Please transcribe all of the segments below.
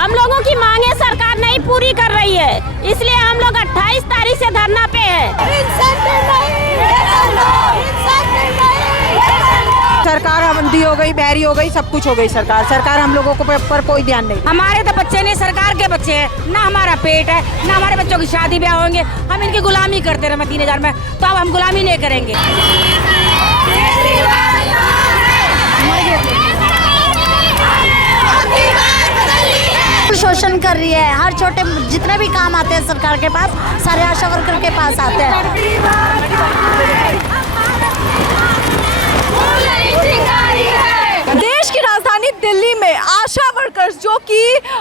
हम लोगों की मांगे सरकार नहीं पूरी कर रही है, इसलिए हम लोग 28 तारीख से धरना पे है। सरकार अंधी हो गई, बहरी हो गई, सब कुछ हो गई। सरकार हम लोगों को पर कोई ध्यान नहीं। हमारे तो बच्चे नहीं, सरकार के बच्चे हैं ना, हमारा पेट है ना, हमारे बच्चों की शादी ब्याह होंगे। हम इनकी गुलामी करते रहे 3000 में, तो अब हम गुलामी नहीं करेंगे। शोषण कर रही है, हर छोटे जितने भी काम आते हैं सरकार के पास, सारे आशा वर्कर के पास आते हैं। देश की राजधानी दिल्ली में आशा वर्कर्स जो कि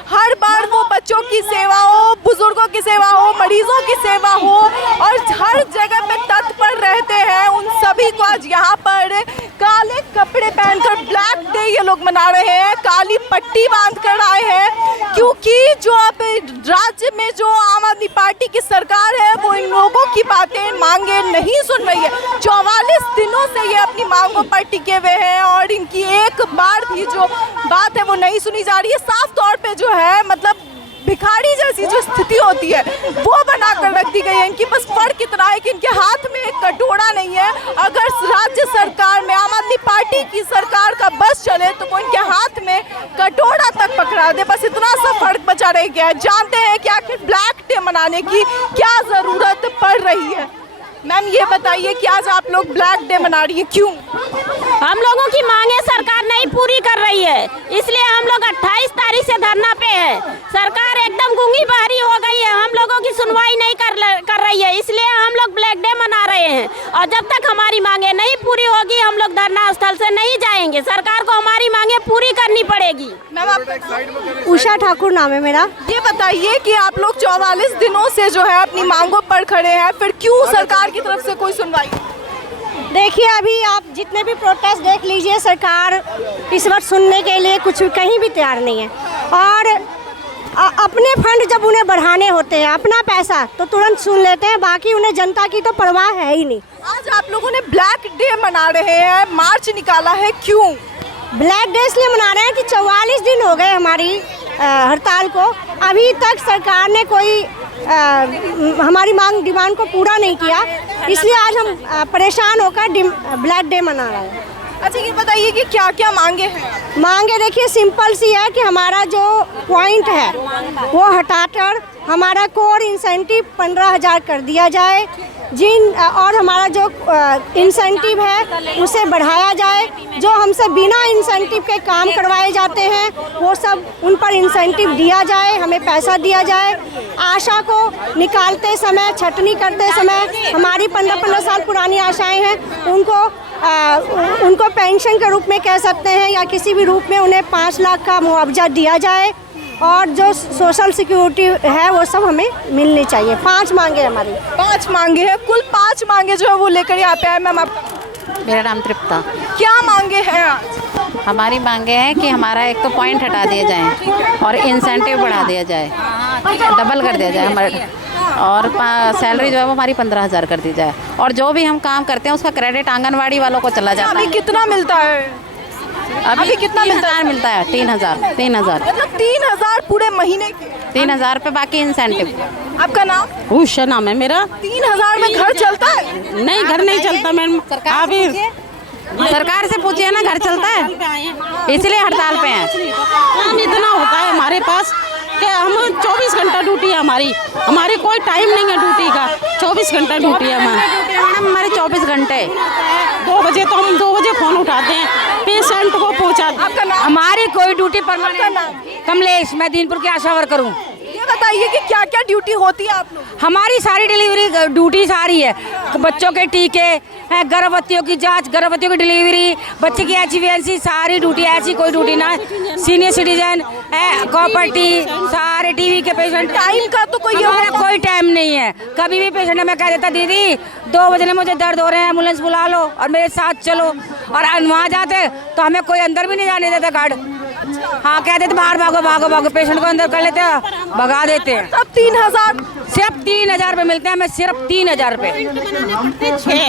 हर बार वो बच्चों की सेवा हो, बुजुर्गों की सेवा हो, मरीजों की सेवा हो और हर जगह पे तत्पर रहते हैं, उन सभी को आज यहाँ पर काले कपड़े पहनकर ब्लैक डे ये लोग मना रहे हैं, काली पट्टी बांध कर आए हैं, क्योंकि जो अब राज्य में जो आम आदमी पार्टी की सरकार है वो इन लोगों की बातें, मांगे नहीं सुन रही है। 44 दिनों से ये अपनी मांगों पर टिके हुए हैं और इनकी एक बार भी जो बात है वो नहीं सुनी जा रही है। साफ तौर पे जो है मतलब भिखारी जैसी जो स्थिति होती है वो बनाकर रख दी गई है। इनकी बस फर्क इतना है कि इनके हाथ में एक कटोरा नहीं है। अगर राज्य सरकार में आम आदमी पार्टी की सरकार का बस चले तो वो इनके हाथ में कटोरा तक पकड़ा दे, बस इतना सा फर्क बचा रह गया है। जानते हैं कि आखिर ब्लैक डे मनाने की क्या जरूरत पड़ रही है। मैम ये बताइए कि आज आप लोग ब्लैक डे मना रही है, क्यों? हम लोगों की मांगे सरकार नहीं पूरी कर रही है, इसलिए हम लोग 28 तारीख से धरना पे है। सरकार एकदम गूंगी बहरी हो गई है, हम लोगों की सुनवाई नहीं कर रही है, इसलिए हम लोग ब्लैक डे मना रहे हैं। और जब तक हमारी मांगे नहीं पूरी होगी हम लोग धरना स्थल से नहीं जाएंगे। सरकार को हमारी मांगे पूरी करनी पड़ेगी। मैम आप उषा ठाकुर नाम है मेरा। ये बताइए कि आप लोग 44 दिनों से जो है अपनी मांगों पर खड़े हैं, फिर क्यों सरकार की तरफ से कोई सुनवाई? देखिए अभी आप जितने भी प्रोटेस्ट देख लीजिए, सरकार इस वक्त सुनने के लिए कुछ कहीं भी तैयार नहीं है। और अपने फंड जब उन्हें बढ़ाने होते हैं, अपना पैसा, तो तुरंत सुन लेते हैं, बाकी उन्हें जनता की तो परवाह है ही नहीं। आज आप लोगों ने ब्लैक डे मना रहे हैं, मार्च निकाला है, क्यों? ब्लैक डे इसलिए मना रहे हैं कि 44 दिन हो गए हमारी हड़ताल को, अभी तक सरकार ने कोई हमारी डिमांड को पूरा नहीं किया, इसलिए आज हम परेशान होकर ब्लैक डे मना रहे हैं। अच्छा ये बताइए कि क्या क्या मांगे हैं? मांगे देखिए सिंपल सी है कि हमारा जो पॉइंट है वो हटाकर हमारा कोर इंसेंटिव 15,000 कर दिया जाए, और हमारा जो इंसेंटिव है उसे बढ़ाया जाए। जो हमसे बिना इंसेंटिव के काम करवाए जाते हैं वो सब उन पर इंसेंटिव दिया जाए, हमें पैसा दिया जाए। आशा को निकालते समय, छटनी करते समय, हमारी 15-15 साल पुरानी आशाएं हैं, उनको पेंशन के रूप में कह सकते हैं या किसी भी रूप में उन्हें 5 लाख का मुआवजा दिया जाए, और जो सोशल सिक्योरिटी है वो सब हमें मिलनी चाहिए। 5 मांगे हमारी। 5 मांगे हैं, कुल 5 मांगे जो है वो लेकर यहाँ पे आए। मैम आप? मेरा नाम तृप्ता। क्या मांगे हैं आज? हमारी मांगे हैं कि हमारा एक तो पॉइंट हटा दिए जाए और इंसेंटिव बढ़ा दिया जाए, डबल कर दिया जाए हमारे, और सैलरी जो है वो हमारी 15,000 कर दी जाए, और जो भी हम काम करते हैं उसका क्रेडिट आंगनवाड़ी वालों को चला जाता है। अभी कितना मिलता है? अभी कितना मिलता है? 3,000 मतलब 3,000 पूरे महीने के? 3,000 पे बाकी इंसेंटिव। आपका नाम? उषा नाम है मेरा। 3,000 में घर चलता है? नहीं, घर नहीं चलता मैम। अभी सरकार से पूछिए ना, घर चलता है, इसलिए हड़ताल पे हैं। काम इतना होता है हमारे पास कि हम 24 घंटा ड्यूटी है हमारी कोई टाइम नहीं है ड्यूटी का, 24 घंटा ड्यूटी है मैडम हमारे 24 घंटे। 2 बजे तो हम 2 बजे फ़ोन उठाते हैं, पेशेंट को पहुँचा। हमारी कोई ड्यूटी परमानेंट। कमलेश, मैं दीनपुर की आशा वर्कर हूँ। ये बताइए कि क्या क्या ड्यूटी होती है आप लोग? हमारी सारी डिलीवरी ड्यूटी सारी है, बच्चों के टीके, गर्भवतियों की जांच, गर्भवतियों की डिलीवरी, बच्चे की HbA1c, सारी ड्यूटी। ऐसी कोई ड्यूटी ना, सीनियर सिटीजन, प्रॉपर्टी, सारे टीवी के पेशेंट। टाइम का तो कोई टाइम नहीं है। कभी भी पेशेंट हमें कह देता दीदी 2 बजे मुझे दर्द हो रहे हैं, एम्बुलेंस बुला लो और मेरे साथ चलो, और वहाँ जाते तो हमें कोई अंदर भी नहीं जाने देता गार्ड। हाँ कहते थे बाहर भागो भागो भागो, पेशेंट को अंदर कर लेते हैं, भगा देते हैं। तब 3000 सिर्फ 3000 रुपये मिलते हैं हमें, सिर्फ 3000 रुपये।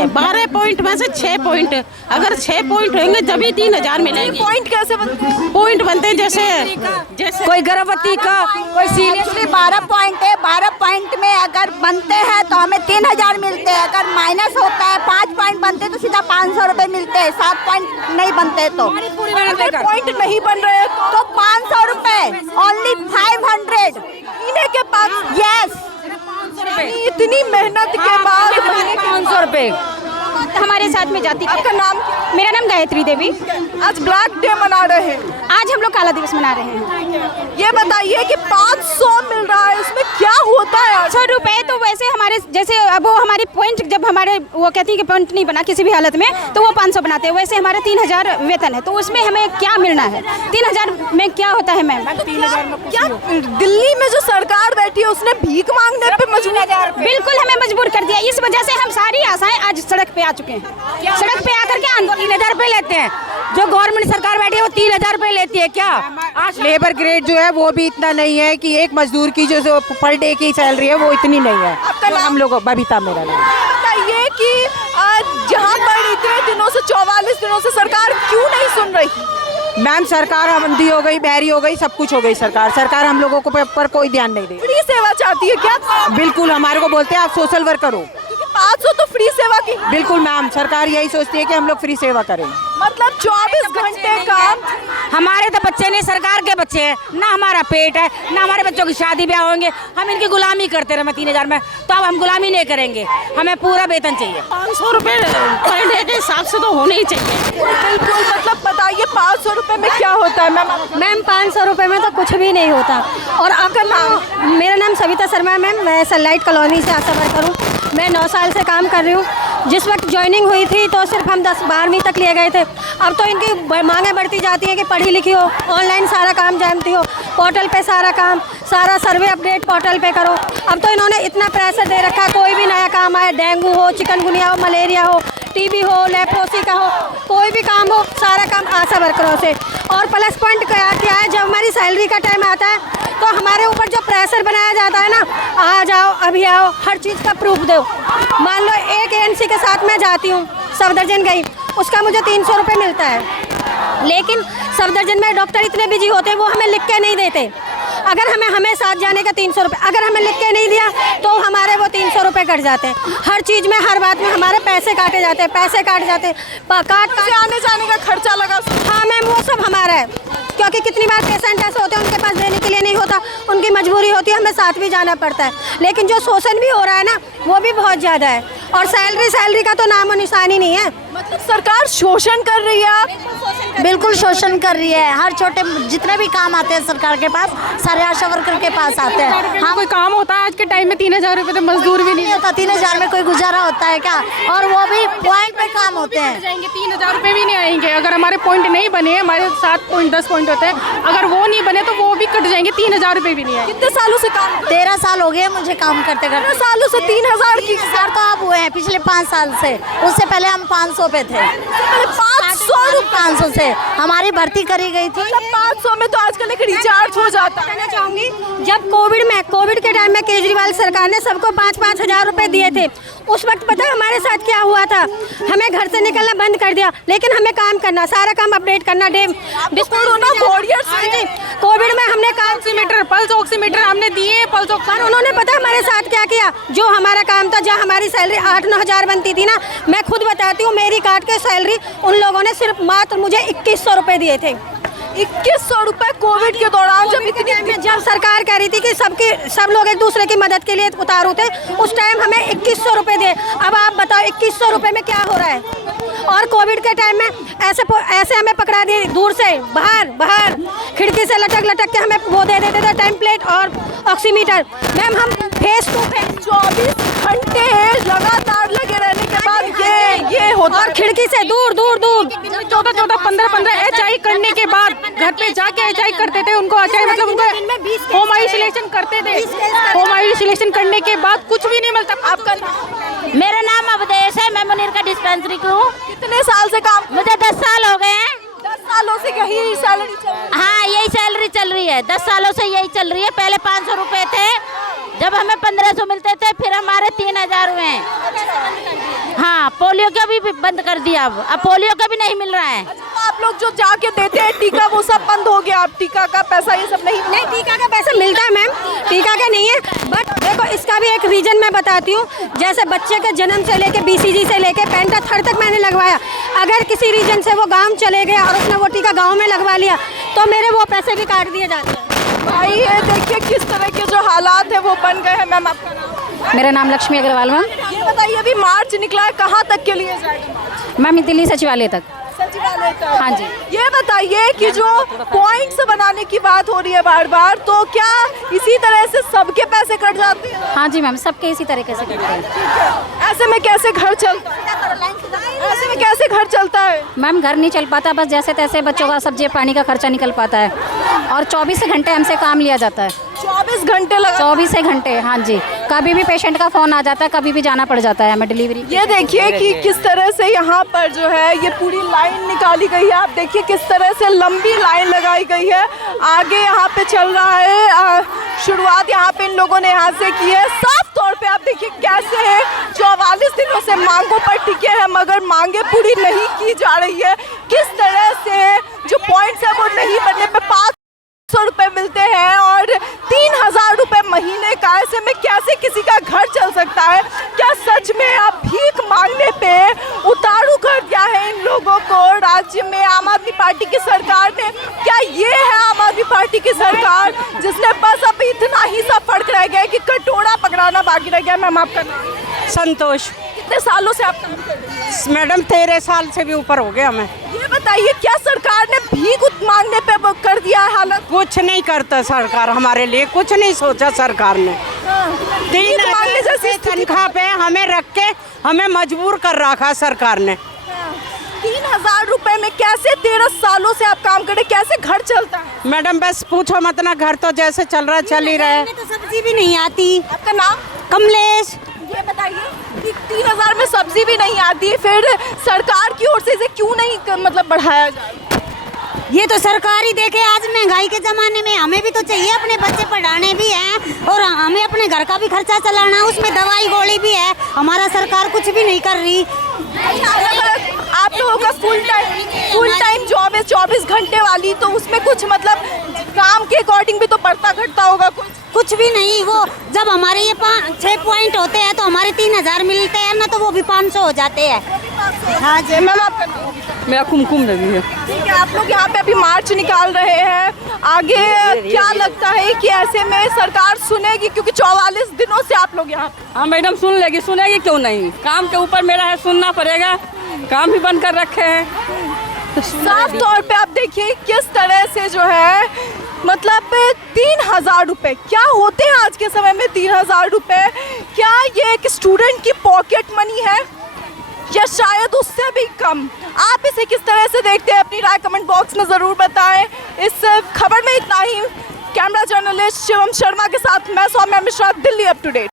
12 पॉइंट में से 6 पॉइंट, अगर 6 पॉइंट होंगे तभी 3000 मिलेंगे। पॉइंट कैसे बनते हैं? पॉइंट बनते हैं जैसे कोई गर्भवती का, कोई सीनियर। 12 पॉइंट है, 12 पॉइंट में अगर बनते हैं तो हमें 3000 मिलते हैं। अगर माइनस होता है 5 पॉइंट बनते हैं तो सीधा 500 रुपये मिलते हैं। 7 पॉइंट नहीं बनते तो अगर पॉइंट नहीं बन रहे तो 500 रुपये, ओनली 500 महीने के पास। यस, इतनी मेहनत के बाद महीने के 500 रुपये। हमारे साथ में जाती है। आपका नाम क्या? मेरा नाम गायत्री देवी। आज ब्लैक डे मना रहे हैं, आज हम लोग काला दिवस मना रहे हैं। ये बताइए कि 500 मिल रहा है, उसमें क्या होता है? 100 रुपये तो वैसे हमारे जैसे अब वो हमारी पॉइंट, जब हमारे वो कहती है कि पॉइंट नहीं बना किसी भी हालत में तो वो 500 बनाते हैं। वैसे हमारे 3000 वेतन है, तो उसमें हमें क्या मिलना है? 3000 में क्या होता है मैम? क्या दिल्ली में जो सरकार बैठी है उसने भीख मांगने पे मजबूर? बिल्कुल हमें मजबूर कर दिया। इस वजह से हम सारी आशाएं आज सड़क पे आ चुके हैं। सड़क पे आकर के आंदोलन 3000 रुपये लेते हैं। जो गवर्नमेंट सरकार बैठी है वो 3000 रुपये लेती है क्या? आज लेबर ग्रेड जो है वो भी इतना नहीं है कि एक मजदूर की जो पर डे की सैलरी है वो इतनी नहीं है। तो हम लोग, बबीता मेरा नाम। बताइए कि जहाँ पर इतने दिनों से 44 दिनों से सरकार क्यों नहीं सुन रही? मैम सरकार अंधी हो गई, बहरी हो गई, सब कुछ हो गई सरकार हम लोगों को पर कोई ध्यान नहीं दे। फ्री सेवा चाहती है क्या? बिल्कुल, हमारे को बोलते हैं आप सोशल वर्क करो। 500 तो फ्री सेवा की। बिल्कुल मैम, सरकार यही सोचती है कि हम लोग फ्री सेवा करें। मतलब 24 घंटे काम। हमारे तो बच्चे नहीं, सरकार के बच्चे हैं। ना हमारा पेट है, ना हमारे बच्चों की शादी ब्याह होंगे। हम इनकी गुलामी करते रहे 3000 में, तो अब हम गुलामी नहीं करेंगे। हमें पूरा वेतन चाहिए। 500 रुपये पर डे के हिसाब से तो होने ही चाहिए। बिल्कुल, मतलब बताइए 500 रुपये में क्या होता है मैम? मैम 500 रुपये में तो कुछ भी नहीं होता। और आपका नाम? मेरा नाम सविता शर्मा है मैम, मैं सनलाइट कॉलोनी से आशा वर्कर हूँ। मैं 9 साल से काम कर रही हूँ। जिस वक्त ज्वाइनिंग हुई थी तो सिर्फ हम 10-12वीं तक लिए गए थे। अब तो इनकी मांगें बढ़ती जाती हैं कि पढ़ी लिखी हो, ऑनलाइन सारा काम जानती हो, पोर्टल पे सारा काम, सारा सर्वे अपडेट पोर्टल पे करो। अब तो इन्होंने इतना प्रेशर दे रखा है, कोई भी नया काम आए, डेंगू हो, चिकनगुनिया हो, मलेरिया हो, टीबी हो, लेप्रोसी का हो, कोई भी काम हो, सारा काम आशा वर्करों से। और प्लस पॉइंट क्या है, जब हमारी सैलरी का टाइम आता है तो हमारे ऊपर जो प्रेशर बनाया जाता है ना, आ जाओ अभी आओ, हर चीज़ का प्रूफ दो। मान लो एक एएनसी के साथ मैं जाती हूँ, सफदरजंग गई, उसका मुझे 300 रुपये मिलता है। लेकिन सफदरजंग में डॉक्टर इतने बिजी होते हैं, वो हमें लिख के नहीं देते। अगर हमें साथ जाने का 300 रुपये, अगर हमें लिख के नहीं दिया तो हमारे वो 300 रुपये कट जाते हैं। हर चीज़ में, हर बात में हमारे पैसे काटे जाते हैं, पैसे काट जाते हैं। काट आने जाने का खर्चा लगा। हाँ मैम, वो सब हमारा है, क्योंकि कितनी बार पेशेंट ऐसे होते हैं उनके पास देने के लिए नहीं होता, उनकी मजबूरी होती है, हमें साथ भी जाना पड़ता है। लेकिन जो शोषण भी हो रहा है ना, वो भी बहुत ज़्यादा है। और सैलरी का तो नामो निशान ही नहीं है। मतलब सरकार शोषण कर रही है। बिल्कुल शोषण कर रही है। हर छोटे जितने भी काम आते हैं सरकार के पास, सारे आशा वर्कर के पास आते हैं। हाँ, कोई काम होता है आज के टाइम में 3000 रुपये तो मजदूर भी नहीं होता। 3000 में कोई गुजारा होता है क्या? और वो भी पॉइंट पे काम होते हैं। जाएंगे, 3000 रुपये भी नहीं आएंगे। अगर हमारे पॉइंट नहीं बने, हमारे 7 पॉइंट 10 पॉइंट होते हैं, अगर वो नहीं बने तो वो भी कट जाएंगे, 3000 रुपये भी नहीं आएंगे। कितने सालों से काम? 13 साल हो गए मुझे काम करते करते। 13 सालों से 3000 की सर तो अब हुए हैं पिछले 5 साल से। उससे पहले हम 500 पे थे। 500 से हमारी भर्ती करी गई थी। 500 में तो आजकल एक रिचार्ज हो जाता है। कहना चाहूँगी, जब कोविड के टाइम में केजरीवाल सरकार ने सबको 5-5 हज़ार रुपये दिए थे, उस वक्त पता है हमारे साथ क्या हुआ था? हमें घर से निकलना बंद कर दिया, लेकिन हमें काम करना, सारा काम अपडेट करना। कोविड में हमने ऑक्सीमीटर, पल्स ऑक्सीमीटर हमने दिए, पल्स पर उन्होंने पता हमारे साथ क्या किया? जो हमारा काम था, जहाँ हमारी सैलरी 8-9 हज़ार बनती थी ना, मैं खुद बताती हूँ, मेरी काट के सैलरी उन लोगों ने सिर्फ मात्र मुझे 2100 रुपये दिए थे। 2100 रुपये कोविड के दौरान, जब सरकार कह रही थी कि सब लोग एक दूसरे की मदद के लिए उतारू थे, उस टाइम हमें 2100 रुपये दिए। अब आप बताओ 2100 रुपये में क्या हो रहा है? और कोविड के टाइम में ऐसे हमें पकड़ा दिए, दूर से बाहर खिड़की से लटक के हमें वो दे देते थे टेम्पलेट और ऑक्सीमीटर। मैम हम फेस टू फेस 24 घंटे लगातार लगे रहने के बाद ये होता। और खिड़की से दूर 14, 15 HI करने के बाद घर पे जाके HI करते थे उनको। HI मतलब उनको होम आइसोलेशन करते थे। होम आइसोलेशन करने के बाद कुछ भी नहीं मिलता। आपका मेरा नाम अवधेश है, मैं मुनीर का डिस्पेंसरी की हूँ। कितने साल से काम? मुझे 10 साल हो गए हैं। 10 सालों से यही सैलरी चल रही है? हाँ यही सैलरी चल रही है, 10 सालों से यही चल रही है। पहले 500 रुपए थे, जब हमें 1500 मिलते थे, फिर हमारे 3000 हुए हैं। हाँ पोलियो का भी बंद कर दिया, अब पोलियो का भी नहीं मिल रहा है। तो आप लोग जो जाके देते हैं टीका, वो सब बंद हो गया, अब टीका का पैसा ये सब नहीं? नहीं, टीका का पैसा मिलता है मैम, टीका का नहीं है। बट देखो इसका भी एक रीजन मैं बताती हूँ। जैसे बच्चे के जन्म से लेके BCG से लेके पेंटा थर्ड तक मैंने लगवाया। अगर किसी रीजन से वो गांव चले गए और उसने वो टीका गांव में लगवा लिया तो मेरे वो पैसे भी काट दिए जाते हैं। भाई ये देखिए किस तरह के जो हालात है वो बन गए हैं। मैम आपका नाम? मेरा नाम लक्ष्मी अग्रवाल मैम। ये बताइए अभी मार्च निकला है, कहाँ तक के लिए जाएगा? मैम दिल्ली सचिवालय तक। सचिवालय तक? हाँ जी। ये बताइए कि जो पॉइंट्स बनाने की बात हो रही है बार बार, तो क्या इसी तरह से सबके पैसे कट जाते हैं? हाँ जी मैम, सबके इसी तरीके से करते हैं। ऐसे में कैसे घर चलता है? ऐसे में कैसे घर चलता है? मैम घर नहीं चल पाता, बस जैसे तैसे बच्चों का सब्जी पानी का खर्चा निकल पाता है। और 24 घंटे हमसे काम लिया जाता है। 24 घंटे लगा? 24 घंटे, हाँ जी। कभी भी पेशेंट का फ़ोन आ जाता है, कभी भी जाना पड़ जाता है हमें डिलीवरी। ये देखिए कि किस तरह से यहाँ पर जो है ये पूरी लाइन निकाली गई है। आप देखिए किस तरह से लंबी लाइन लगाई गई है। आगे यहाँ पे चल रहा है, शुरुआत यहाँ पे इन लोगों ने यहाँ से की है। साफ तौर पे आप देखिए कैसे है, 44 दिनों से मांगों पर टिके हैं मगर मांगे पूरी नहीं की जा रही है। किस तरह से जो पॉइंट्स है वो नहीं बनने पे 500 रुपए मिलते हैं और 3000 रुपए महीने का। ऐसे में कैसे किसी का घर चल सकता है? क्या सच में आप भीख मांगने पे उतारू कर दिया है इन लोगों को राज्य में आम आदमी पार्टी की सरकार ने? क्या ये है आम आदमी पार्टी की सरकार जिसने बस अब इतना ही सा फर्क रह गया है कि कटोरा पकड़ाना बाकी रह गया? मैम आपका नाम? संतोष। कितने सालों से आप काम कर रही हैं? मैडम 13 साल से भी ऊपर हो गया हमें। ये बताइए क्या सरकार ने भीख मांगने पे वो कर दिया है हालत? कुछ नहीं करता सरकार हमारे लिए, कुछ नहीं सोचा सरकार ने। भीख मांगने जैसी तनख्वाह पे हमें रख के हमें मजबूर कर रखा सरकार ने। 3000 रुपए में कैसे 13 सालों से आप काम करे, कैसे घर चलता है? मैडम बस पूछो मत ना, घर तो जैसे चल रहा है चल ही रहा है। तो सब्जी भी नहीं आती। आपका नाम? कमलेश। ये बताइए कि 3000 में सब्जी भी नहीं आती, फिर सरकार की ओर से इसे क्यों नहीं मतलब बढ़ाया जाए? ये तो सरकार ही देखे, आज महंगाई के ज़माने में हमें भी तो चाहिए, अपने बच्चे पढ़ाने भी हैं और हमें अपने घर का भी खर्चा चलाना, उसमें दवाई गोली भी है। हमारा सरकार कुछ भी नहीं कर रही। आप लोगों का फुल टाइम जॉब है 24 घंटे वाली, तो उसमें कुछ मतलब काम के अकॉर्डिंग भी तो बढ़ता घटता होगा कुछ भी नहीं। वो जब हमारे ये 6 पॉइंट होते हैं तो हमारे 3000 मिलते हैं ना, तो वो भी 500 हो जाते हैं। हाँ जी। मैम आपका नाम? मेरा कुमकुम लगी है। ठीक है, आप लोग यहाँ पे अभी मार्च निकाल रहे हैं, आगे क्या लगता है कि ऐसे में सरकार सुनेगी? क्योंकि 44 दिनों से आप लोग यहाँ पे। हाँ मैडम सुनेगी क्यों नहीं? काम के ऊपर मेरा है, सुनना पड़ेगा, काम भी बंद कर रखे हैं। साफ तौर पे आप देखिए किस तरह से जो है मतलब 3000 रुपए क्या होते हैं आज के समय में? 3000 रुपए क्या ये एक स्टूडेंट की पॉकेट मनी है या शायद उससे भी कम? आप इसे किस तरह से देखते हैं? अपनी राय कमेंट बॉक्स में ज़रूर बताएं। इस खबर में इतना ही। कैमरा जर्नलिस्ट शिवम शर्मा के साथ मैं Saumya Mishra, Delhi up to date.